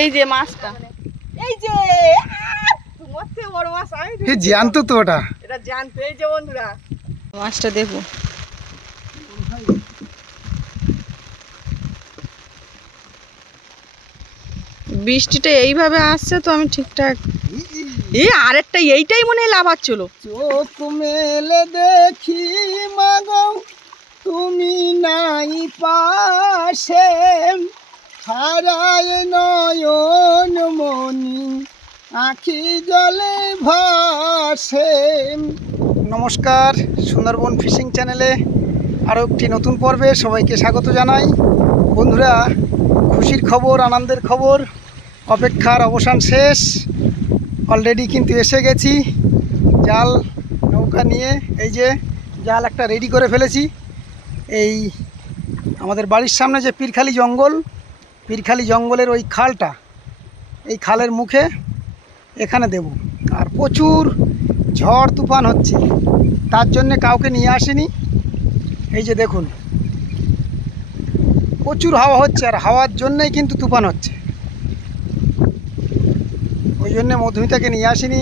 এই যে মাছটা, এই যে বড় মাছ, জ্যান্ত তো ওটা, এটা জ্যান্ত। এই যে বন্ধুরা মাছটা দেখো, বৃষ্টিটা এইভাবে আসছে তো আমি ঠিকঠাক। এই আরেকটা, এইটাই মনে হয় লাফাচ্ছিল। চোখ মেলে দেখি মাগো তুমি নাই পাশে, হারায় নয়ন মনি আখি জলে ভাসে। নমস্কার, সুন্দরবন ফিশিং চ্যানেলে আরও একটি নতুন পর্বে সবাইকে স্বাগত জানাই। বন্ধুরা, খুশির খবর, আনন্দের খবর, অপেক্ষার অবসান শেষ। অলরেডি কিন্তু এসে গেছি জাল নৌকা নিয়ে। এই যে জাল একটা রেডি করে ফেলেছি। এই আমাদের বাড়ির সামনে যে পীরখালি জঙ্গলের ওই খালটা, এই খালের মুখে এখানে দেব। আর প্রচুর ঝড় তুফান হচ্ছে, তার জন্যে কাউকে নিয়ে আসিনি। এই যে দেখুন, প্রচুর হাওয়া হচ্ছে, আর হাওয়ার জন্যেই কিন্তু তুফান হচ্ছে। ওই জন্যে মধুমিতাকে নিয়ে আসিনি।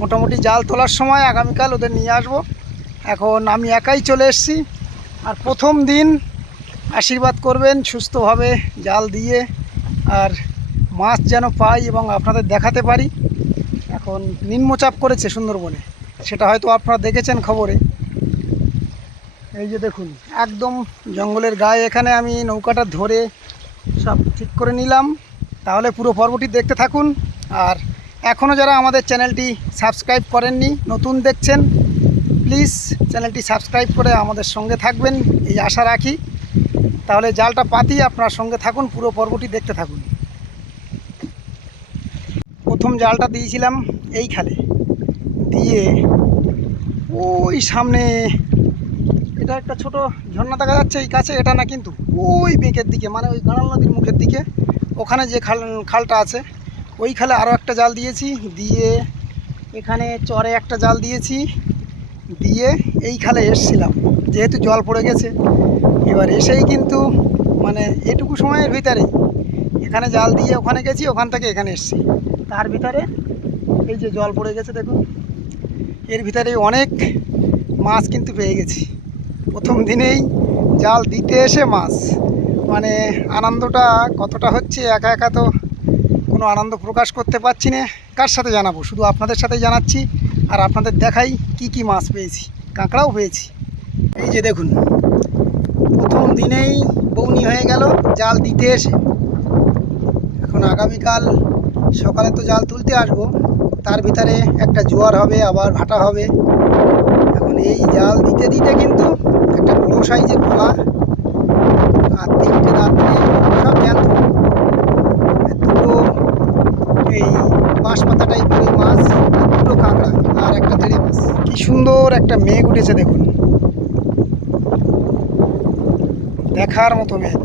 মোটামুটি জাল তোলার সময় আগামীকাল ওদের নিয়ে আসব। এখন আমি একাই চলে এসেছি। আর প্রথম দিন আশীর্বাদ করবেন সুস্থভাবে জাল দিয়ে, আর মাছ যেন পাই এবং আপনাদের দেখাতে পারি। এখন নিম্নচাপ করেছে সুন্দরবনে, সেটা হয়তো আপনারা দেখেছেন খবরে। এই যে দেখুন, একদম জঙ্গলের গায়ে এখানে আমি নৌকাটা ধরে সব ঠিক করে নিলাম। তাহলে পুরো পর্বটি দেখতে থাকুন। আর এখনও যারা আমাদের চ্যানেলটি সাবস্ক্রাইব করেননি, নতুন দেখছেন, প্লিজ চ্যানেলটি সাবস্ক্রাইব করে আমাদের সঙ্গে থাকবেন এই আশা রাখি। তাহলে জালটা পাতি আপনার সঙ্গে থাকুন, পুরো পর্বটি দেখতে থাকুন। প্রথম জালটা দিয়েছিলাম এই খালে, দিয়ে ওই সামনে এটা একটা ছোট ঝর্ণা দেখা যাচ্ছে এই কাছে, এটা না কিন্তু ওই বেঁকের দিকে, মানে ওই গাঁড়াল নদীর মুখের দিকে, ওখানে যে খালটা আছে ওই খালে আরও একটা জাল দিয়েছি। দিয়ে এখানে চরে একটা জাল দিয়েছি, দিয়ে এই খালে এসছিলাম যেহেতু জল পড়ে গেছে। এবার এসেই কিন্তু মানে এটুকু সময়ের ভিতরে এখানে জাল দিয়ে ওখানে গেছি, ওখান থেকে এখানে এসছি। তার ভিতরে এই যে জল পড়ে গেছে দেখুন, এর ভিতরে অনেক মাছ কিন্তু পেয়ে গেছি। প্রথম দিনেই জাল দিতে এসে মাছ, মানে আনন্দটা কতটা হচ্ছে, একা একা তো কোনো আনন্দ প্রকাশ করতে পারছি না। কার সাথে জানাবো, শুধু আপনাদের সাথেই জানাচ্ছি। আর আপনাদের দেখাই কি কি মাছ পেয়েছি, কাঁকড়াও পেয়েছি। এই যে দেখুন, প্রথম দিনেই বৌনি হয়ে গেল জাল দিতে এসে। এখন আগামীকাল সকালে তো জাল তুলতে আসবো, তার ভিতরে একটা জোয়ার হবে, আবার ভাটা হবে। এখন এই জাল দিতে দিতে কিন্তু একটা বড়ো সাইজের ভোলা আর 3টে রাত্রে সব জ্যান্ত, দুটো এই বাঁশ পাতা টাইপের মাছ, আর 2টো কাঁকড়া, আর একটা জেড়ে মাছ। কি সুন্দর একটা মেঘ উঠেছে দেখুন, দেখার মতো মেঘ।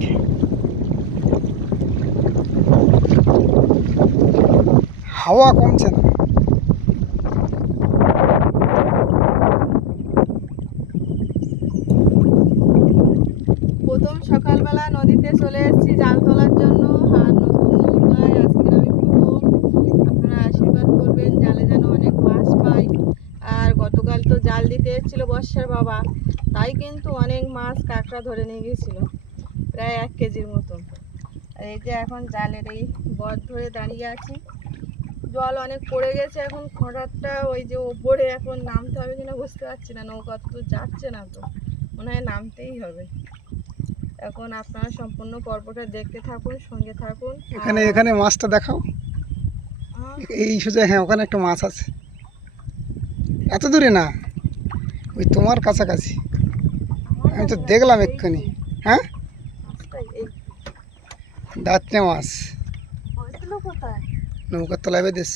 হাওয়া কমছে না। প্রথম সকালবেলা নদীতে চলে এসেছি জাল তোলার জন্য। আর নতুন নৌকায় আজকের আমি প্রথম। আপনারা আশীর্বাদ করবেন জালে যেন অনেক মাছ পাই। আর গতকাল তো জাল দিতে এসেছিলো বর্ষার বাবা, তাই কিন্তু অনেক মাছ কাঁকড়া ধরে নিয়ে গেছিল, প্রায় 1 কেজির মতো। আর এই যে এখন জালের এই বট ধরে দাঁড়িয়ে আছি। জল অনেক পড়ে গেছে, এখন খড়াটা ওই যে ওপরে, এখন নামতে হবে কিনা বুঝতে পারছি না। নৌকা তো যাচ্ছে না, তো মনে হয় নামতেই হবে। এখন আপনারা সম্পূর্ণ পর্বটা দেখতে থাকুন, সঙ্গে থাকুন। এখানে এখানে মাছটা দেখাও, এই সোজা। হ্যাঁ, ওখানে একটা মাছ আছে, এত দূরে না, ওই তোমার কাছাকাছি। আমি তো দেখলাম এক্ষুনি। হ্যাঁ, দাঁতনে মাছ কোথায় নৌকার তলায় বেঁধেছ।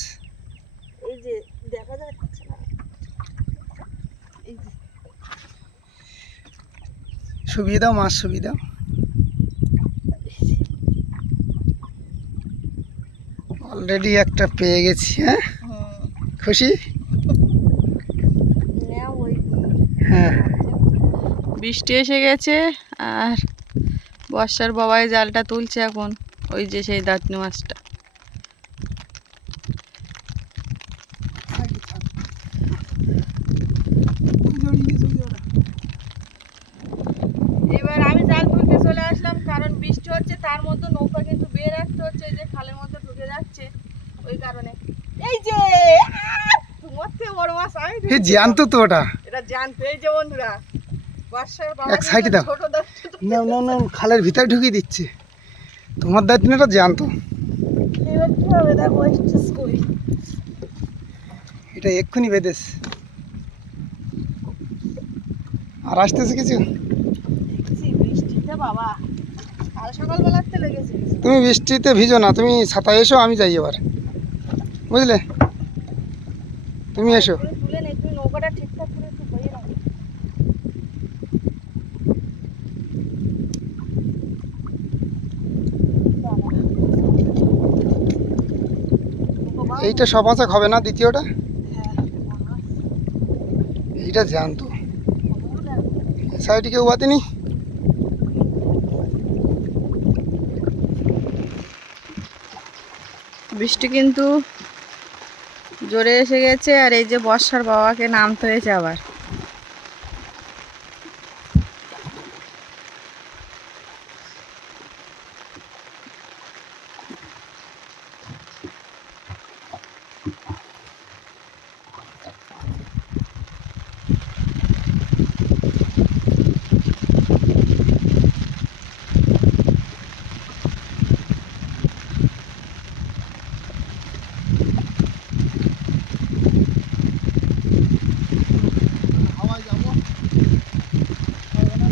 এই যে দেখা যাচ্ছে না, এই যে সুবিয়ে দাও, মাছ সুবিয়ে দাও। অলরেডি একটা পেয়ে গেছি। হ্যাঁ, খুশি? হ্যাঁ, বৃষ্টি এসে গেছে আর বর্ষার বাবাই জালটা তুলছে এখন। ওই যে সেই দাঁতনি মাছটা। এবার আমি জাল তুলতে চলে আসলাম, কারণ বৃষ্টি হচ্ছে, তার মধ্যে নৌকা কিন্তু বেয়ে রাখতে হচ্ছে, এই যে খালের মধ্যে ঢুকে যাচ্ছে ওই কারণে। এই যে তোমার থেকে বড় মাছ আমি জ্যান্ত তো ওটা, এটা জানতো। এই যে বন্ধুরা, বর্ষার বাবা এক সাইডে দাও, ছোট দাঁতনি না না না, খালের ভিতরে ঢুকিয়ে দিচ্ছে। তোমার দায়িত্বটা জ্যান্ত। এবার কি হবে দেখো, এসছিস কই? এটা এক্ষুনি বেদেশ। আর আসতেছে কিছু? দেখছি বৃষ্টিতে বাবা কাল সকালবেলাতে লেগেছে। তুমি বৃষ্টিতে ভিজো না, তুমি ছাতায় এসো, আমি যাই এবার, বুঝলে? তুমি এসো। তুলে নেই, তুমি নৌকাটা ঠিকঠাক করে একটু বইয়ে রাখো। এইটা সব মাছ হবে না, দ্বিতীয়টা এইটা জ্যান্ত। সাইডে কেউ বাতেনি। বৃষ্টি কিন্তু জোরে এসে গেছে, আর এই যে বর্ষার বাবাকে নামতে হয়েছে আবার।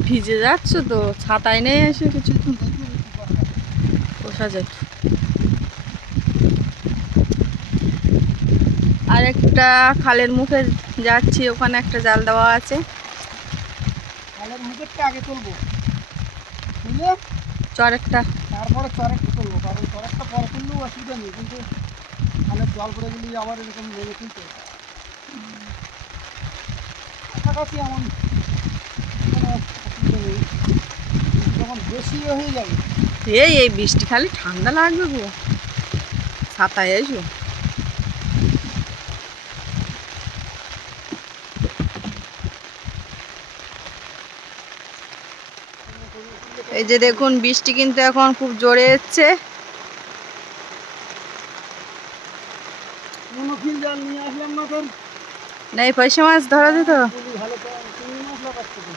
ভিজে যাচ্ছ তো, ছাতায় নেই এসে কিছু বসা যেত। আর একটা খালের মুখে যাচ্ছি, ওখানে একটা জাল দেওয়া আছে। খালের মুখেরটা আগে তুলবো, তুলে চরেকটা তারপরে চরেকটা তুলবো, কারণ চরেকটা পরে তুললেও অসুবিধা নেই, কিন্তু খালের জল পড়ে গেলে আবার এরকম নেমে তুলতে কাছাকাছি এমন কোনো অসুবিধা নেই। যখন বেশি হয়ে যাবে, এই বৃষ্টি খালি ঠান্ডা লাগবে গো, ছাতায় এসো। এই যে দেখুন, বৃষ্টি কিন্তু এখন খুব জোরে এসছে। মনোফিল জাল নিয়ে আসলাম না তোর, না এই পয়সা মাছ ধরা যেত ভালো চিংড়ি মাছ লাগাচ্ছে তো।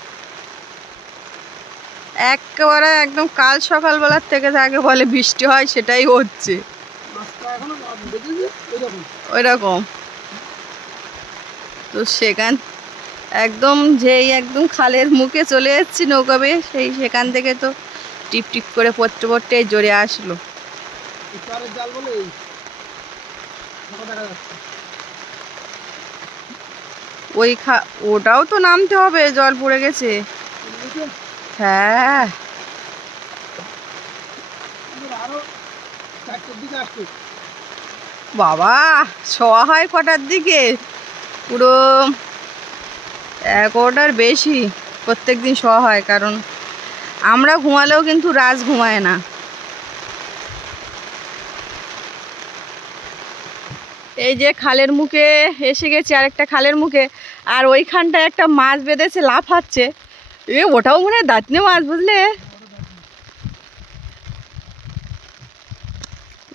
একেবারে একদম কাল সকালবেলার থেকে যাকে বলে বৃষ্টি হয় সেটাই হচ্ছে মাছটা এখনো দেখেছি এরকম ওই রকম। তো সেখান একদম যেই একদম খালের মুখে চলে যাচ্ছি নৌকা বেয়ে, সেখান থেকে তো টিপ টিপ করে পড়তে পড়তে জোরে আসলো। এই চরের জাল বলে এই ছোট দেখা যাচ্ছে। ওই ওটাও তো নামতে হবে, জল পড়ে গেছে। হ্যাঁ আরো 4টের দিকে আসছে। বাবা, শোয়া হয় কটার দিকে? পুরো 11টার বেশি প্রত্যেক দিন শোয়া হয়, কারণ আমরা ঘুমালেও কিন্তু রাজ ঘুমায় না। এই যে খালের মুখে এসে গেছি, আরেকটা খালের মুখে, আর ওইখানটায় একটা মাছ বেঁধেছে লাফাচ্ছে। ওটাও মনে হয় দাঁতনে মাছ, বুঝলে?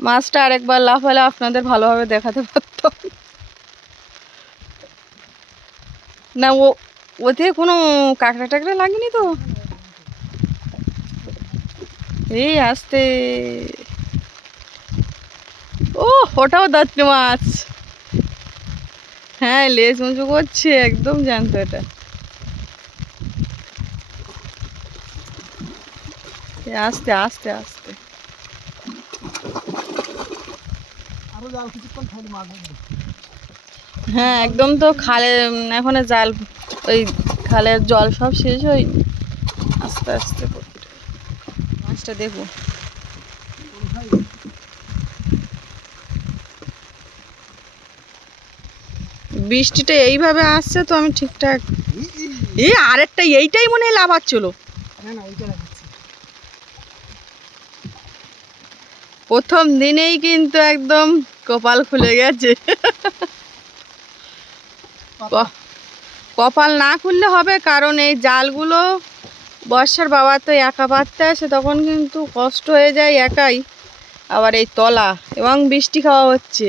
মাছটা আরেকবার লাফালে আপনাদের ভালোভাবে দেখাতে পারতাম না। ওতে কোনো কাঁকড়া টাকড়া লাগেনি তো? এই আসতে, ও ওটাও দাঁতনে মাছ। হ্যাঁ, লেজ উঁচু করছে, একদম জানতো এটা। আস্তে আস্তে আস্তে, আরো জাল কিছুক্ষণ থাকলে মাছ ধরবে। হ্যাঁ একদম। তো খালে এখন জাল, ওই খালের জল সব শেষ হয়নি, আস্তে আস্তে মাছটা দেখো। বৃষ্টিটা এইভাবে আসছে তো আমি ঠিকঠাক এই আরেকটা, এইটাই মনে হয় লাফাচ্ছিল। না না ওইটা লাগাচ্ছি। প্রথম দিনেই কিন্তু একদম কপাল খুলে গেছে। কপাল না খুললে হবে, কারণ এই জালগুলো বর্ষার বাবা তো একা পাততে আসে, তখন কিন্তু কষ্ট হয়ে যায় একাই, আবার এই তলা এবং বৃষ্টি খাওয়া হচ্ছে।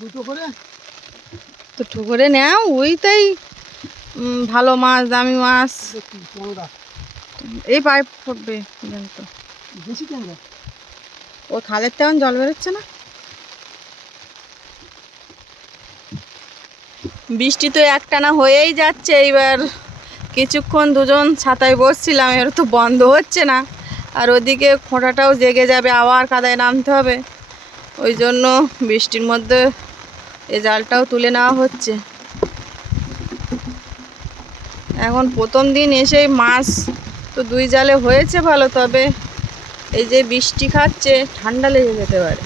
দুটো করে তো ঠুকরে নেও, ওইটাই ভালো মাছ, দামি মাছ। দেখি ট্যাংরা, এই পাইপ পড়বে তো, বেশি ট্যাংরা। ও খালের তেমন জল বেরোচ্ছে না। বৃষ্টি তো একটানা হয়েই যাচ্ছে, এইবার কিছুক্ষণ দুজন ছাতায় বসছিলাম, এর তো বন্ধ হচ্ছে না, আর ওদিকে খোঁটাটাও জেগে যাবে, আবার কাদায় নামতে হবে, ওই জন্য বৃষ্টির মধ্যে এই জালটাও তুলে নেওয়া হচ্ছে। এখন প্রথম দিন এসেই মাছ তো 2 জালে হয়েছে ভালো, তবে এই যে বৃষ্টি খাচ্ছে ঠান্ডা লেগে যেতে পারে।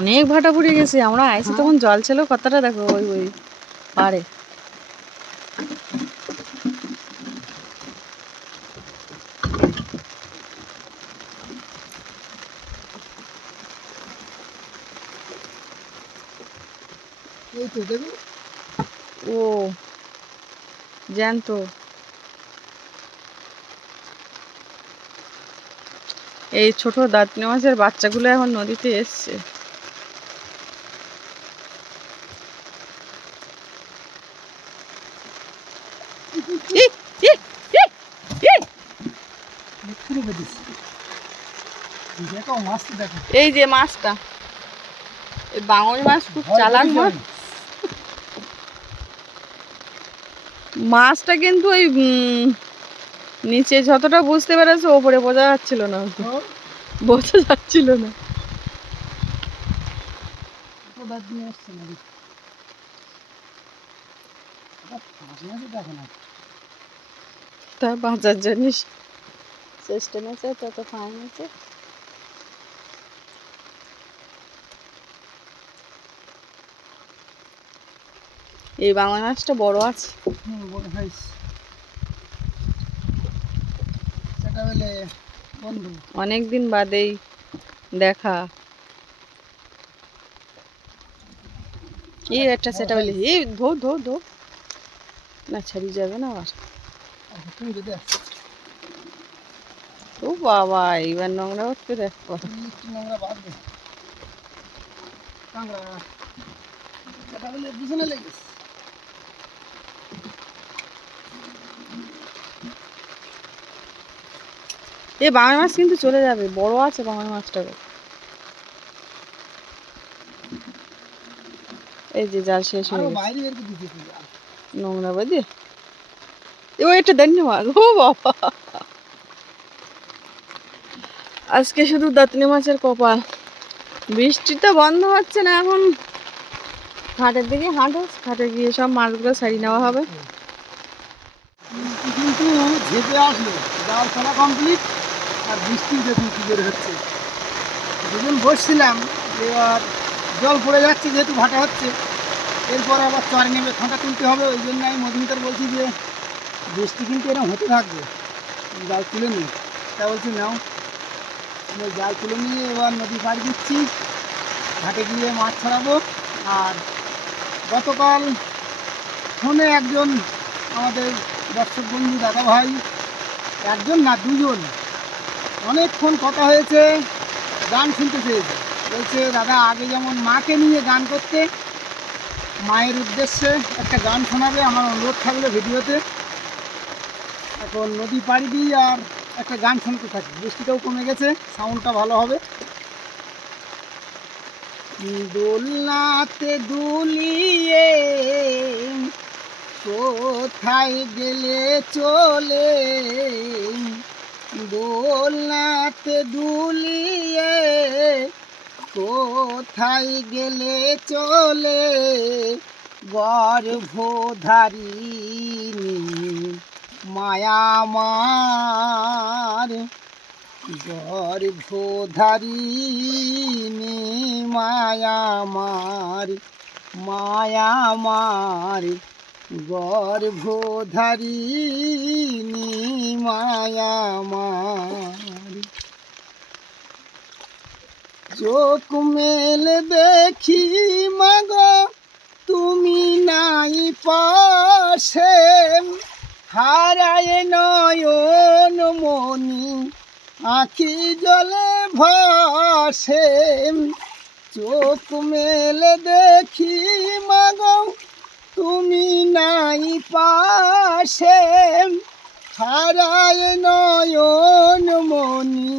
অনেক ভাটা পড়ে গেছে, আমরা আইসি তখন জল ছিল কতটা, দেখো ওই ওই পারে। এই তো দেখো, ও জ্যান্ত। এই ছোট দাঁতনি মাছের বাচ্চাগুলো এখন নদীতে এসছে। ই, ই, ই, ই। দেখো মাছটা দেখো, এই যে মাছটা, এই বাঙল মাছ খুব চালাক মাছ। মাছটা কিন্তু ওই নিচে যতটা বুঝতে পেরেছে, ওপরে বোঝা যাচ্ছিল না, বোঝা যাচ্ছিল না। দাঁত নিয়ে আসছে না, দেখো না। তা বাঁচার জন্য চেষ্টা নেছে, তত ফাইন আছে। এই বাংলা মাছটা বড় আছে। বড় হয়েছে, সেটা বলে বন্ধু অনেকদিন বাদেই দেখা। এই একটা সেটা বলে, এই ধো ধো ধো, না ছাড়িয়ে যাবে না আবার। তুমি যদি ও বাবা, এইবার নোংরা হচ্ছে, দেখো একটু নোংরা বাঁধবে, কাঁকড়া সেটা বলে পিছনে লেগেছে। এই বাংলা মাছ কিন্তু চলে যাবে, বড় আছে বাংলা মাছটাকে। এই যে জাল শেষ হয়ে গেছে, বাইরে বের করে দিতে নোংরা বাদে। ও এটা ধন্যবাদ। ও বাবা, আজকে শুধু দাঁতনি মাছের কপাল। বৃষ্টিটা বন্ধ হচ্ছে না, এখন ঘাটের দিকে হাঁটো, ঘাটে গিয়ে সব মাছগুলো ছাড়িয়ে নেওয়া হবে। কিন্তু ঝেপে আসলো, জাল ফেলা কমপ্লিট, আর বৃষ্টি দেখুন কি বের হচ্ছে। দুজন বসছিলাম, এবার জল পড়ে যাচ্ছে যেহেতু ভাটা হচ্ছে, এরপর আবার চর নেমে খোঁটা তুলতে হবে, ওই জন্য আমি মধুমিতার বলছি যে বৃষ্টি কিন্তু এরকম হতে থাকবে, জাল তুলে নিই। তা বলছি নাও, আমি জাল তুলে নিয়ে এবার নদী পাড়ি দিচ্ছি, ঘাটে গিয়ে মাছ ছাড়াবো। আর গতকাল ফোনে একজন আমাদের দর্শক বন্ধু দাদা ভাই, একজন না দুজন, অনেকক্ষণ কথা হয়েছে, গান শুনতে চেয়েছে। বলছে দাদা আগে যেমন মাকে নিয়ে গান করতে, মায়ের উদ্দেশ্যে একটা গান শোনাবে, আমার অনুরোধ থাকলে ভিডিওতে। এখন নদী পাড়ি দিই আর একটা গান শুনতে থাকি, বৃষ্টিটাও কমে গেছে, সাউন্ডটা ভালো হবে। দোলনাতে দুলিয়ে কোথায় গেলে চলে, দোলনাতে দুলিয়ে কোথায় গেলে চলে গর্ভধারিণী মায়ামার, গর্ভধারিণী মায়ামার, মায়ামার, গর্ভধারিণী মায়ামার। চোখ মেলে দেখি মাগো তুমি নাই পাশে, হারায় নয়ন মনি আখি জলে ভাসে। চোখ মেলে দেখি মাগো তুমি নাই পাশে, হারায় নয়ন মনি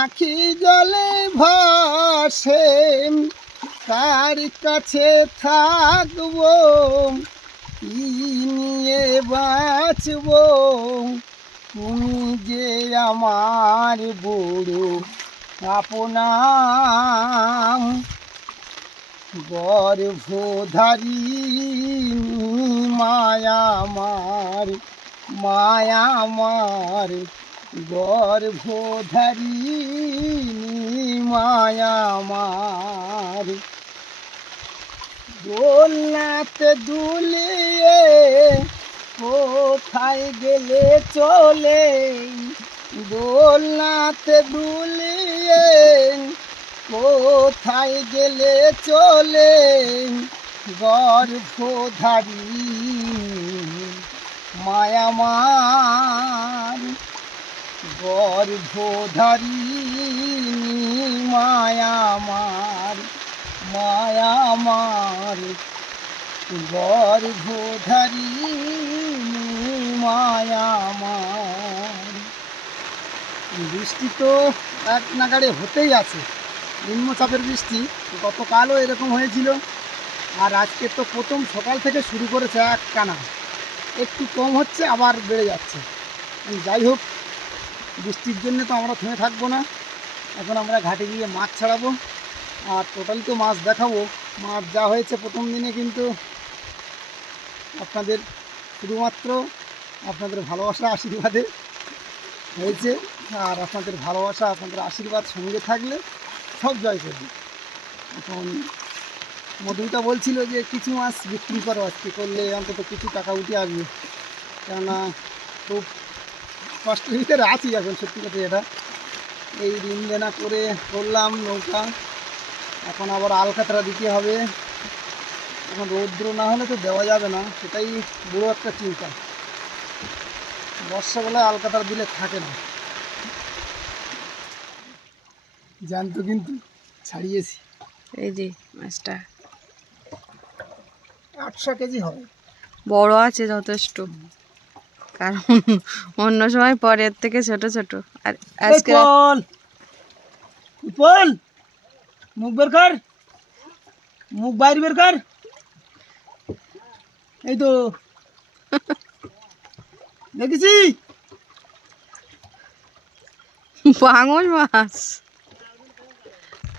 আখি জলে ভাসে। কার কাছে থাকবো কি নিয়ে বাঁচবো, তুমি যে আমার বড় আপনার। গর্ভধারিণী মায়ামার, মায়ামার, গর্ভধারিণী মায়ামার। দোলনাতে দুলিয়ে কোথায় গেলে চলে, দোলনাতে দুলিয়ে কোথায় গেলে চলে গর্ভধারিণী মায়ামার, গর্ভধারিণী মায়ামার, মায়ামার, গর্ভধারিণী মায়ামার। বৃষ্টি তো এক নাগাড়ে হতেই আছে, নিম্নচাপের বৃষ্টি। গতকালও এরকম হয়েছিল, আর আজকে তো প্রথম সকাল থেকে শুরু করেছে এক টানা। একটু কম হচ্ছে আবার বেড়ে যাচ্ছে। যাই হোক, বৃষ্টির জন্য তো আমরা থেমে থাকবো না। এখন আমরা ঘাটে গিয়ে মাছ ছাড়াবো, আর টোটালি তো মাছ দেখাবো। মাছ যা হয়েছে প্রথম দিনে কিন্তু আপনাদের শুধুমাত্র আপনাদের ভালোবাসা আশীর্বাদে হয়েছে, আর আপনাদের ভালোবাসা আপনাদের আশীর্বাদ সঙ্গে থাকলে সব জয় করবে। এখন মধুমিতা বলছিল যে কিছু মাছ বিক্রি করো, আজকে করলে অন্তত কিছু টাকা উঠে আসবে, কেননা খুব কষ্টের ভিতরে আছি এখন, সত্যি কথা এটা। এই ঋণ দেনা করে করলাম নৌকা, এখন আবার আলকাতরা দিতে হবে। এখন রৌদ্র না হলে তো দেওয়া যাবে না, সেটাই বড় একটা চিন্তা। বর্ষাবেলায় আলকাতরা দিলে থাকে না। জ্যান্ত কিন্তু ছাড়িয়েছি। এই যে মাছটা 800 কেজি হবে, বড় আছে যথেষ্ট, কারণ অন্য সময় পরের থেকে ছোট ছোট। আর আজকে উপল মুখ বের কর, মুখ বাইরে বের কর। এই তো দেখেছি ভাঙন মাছ,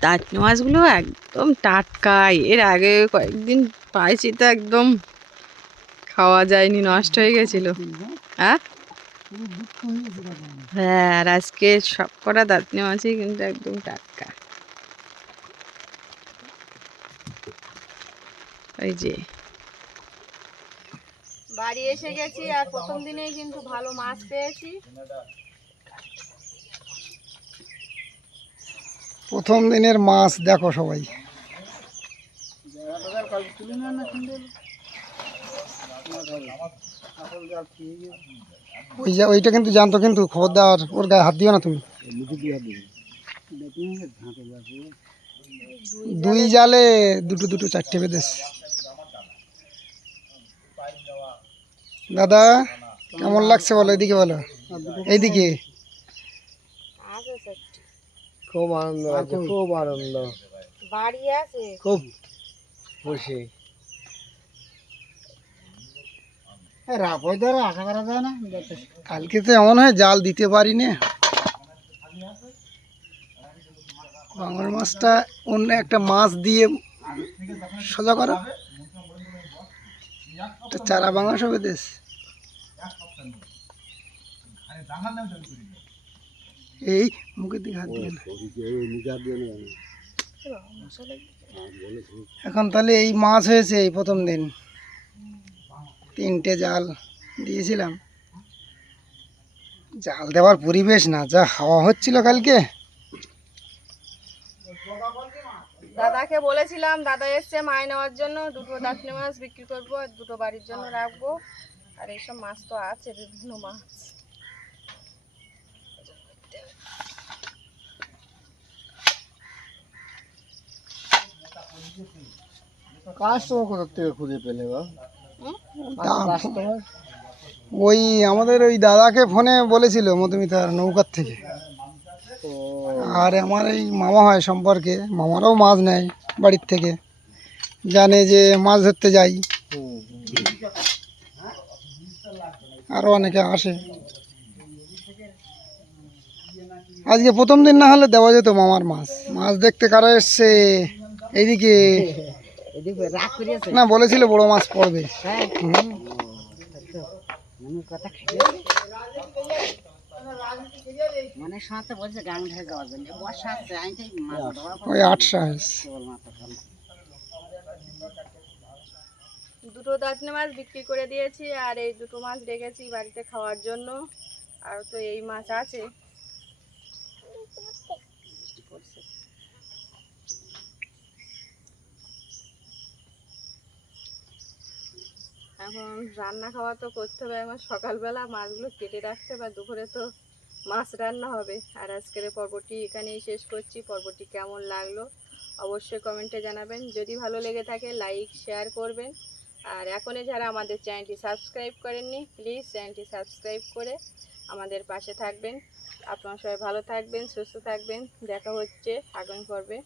দাঁতনি মাছগুলো একদম টাটকা। এর আগে কয়েকদিন পাইছি তো একদম খাওয়া যায়নি, নষ্ট হয়ে গেছিল। হ্যাঁ হ্যাঁ, আর আজকে সব কটা দাঁতনি মাছই কিন্তু একদম টাটকা। এই যে বাড়ি এসে গেছি, আর প্রথম দিনেই কিন্তু ভালো মাছ পেয়েছি। প্রথম দিনের মাছ দেখো সবাই। ওইটা কিন্তু জানতো, কিন্তু খবরদার ওর গায়ে হাত দিও না তুমি। দুই জালে দুটো দুটো চারটে বেঁধেছে। দাদা কেমন লাগছে বলো, এদিকে বলো, এইদিকে। খুব আনন্দ আছে, খুব আনন্দ, বাড়ি আছে খুব খুশি। রাফই ধরে আশা করা যায় না। কালকে তো এমন হয় জাল দিতে পারি না, বাঙর মাছটা অন্য একটা মাছ দিয়ে সোজা করা, একটা চারা বাংলা সবে দেশ। এই মুখের দিকে হাত দিয়ে না। এখন তাহলে এই মাছ হয়েছে এই প্রথম দিন, 3টে জাল দিয়েছিলাম। জাল দেওয়ার পরিবেশ না, যা হাওয়া হচ্ছিল কালকে। দাদাকে বলেছিলাম, দাদা এসছে মাছ নেওয়ার জন্য, 2টো দাঁতনি মাছ বিক্রি করবো আর 2টো বাড়ির জন্য রাখবো। আর এইসব মাছ তো আছে বিভিন্ন মাছ। কাস্টমার কোথা থেকে খুঁজে পেলে গো? কাস্টমার ওই আমাদের ওই দাদাকে ফোনে বলেছিল মধুমিতার নৌকার থেকে। আর আমার এই মামা হয় সম্পর্কে, মামারাও মাছ নেয় বাড়ির থেকে, জানে যে মাছ ধরতে যাই, আরও অনেকে আসে। আজকে প্রথম দিন না হলে দেওয়া যেত মামার মাছ। মাছ দেখতে কারা এসছে এইদিকে? না, বলেছিল বড় মাছ পড়বে। ওই 8 সাইজ। 2টো দাঁতনি মাছ বিক্রি করে দিয়েছি আর এই 2টো মাছ রেখেছি বাড়িতে খাওয়ার জন্য। আর তো এই মাছ আছে। এখন রান্না খাওয়া তো করতে হবে আমার, সকালবেলা মাছগুলো কেটে রাখতে, বা দুপুরে তো মাছ রান্না হবে। আর আজকের পর্বটি এখানেই শেষ করছি। পর্বটি কেমন লাগলো অবশ্যই কমেন্টে জানাবেন। যদি ভালো লেগে থাকে লাইক শেয়ার করবেন। আর এখনই যারা আমাদের চ্যানেলটি সাবস্ক্রাইব করেননি, প্লিজ চ্যানেলটি সাবস্ক্রাইব করে আমাদের পাশে থাকবেন। আপনারা সবাই ভালো থাকবেন, সুস্থ থাকবেন। দেখা হচ্ছে আগামী পর্বে।